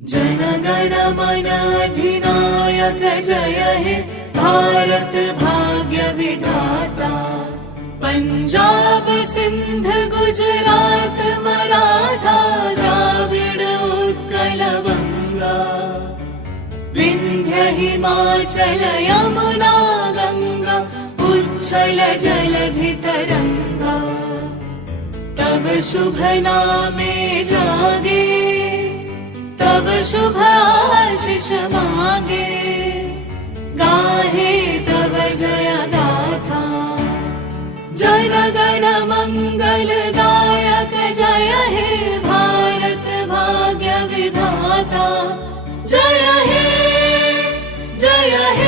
जन गण मन अधिनायक जय हे भारत भाग्य विधाता। पंजाब सिंध गुजरात मराठा द्राविड उत्कल बंगा। विंध्य हिमाचल यमुना गंगा उच्छल जलधि तरंगा। तव शुभ नामे जागे तव शुभ आशीष मागे। गाहे तव जय गाथा जन गण मंगलदायक जय हे भारत भाग्य विधाता। जय हे जय हे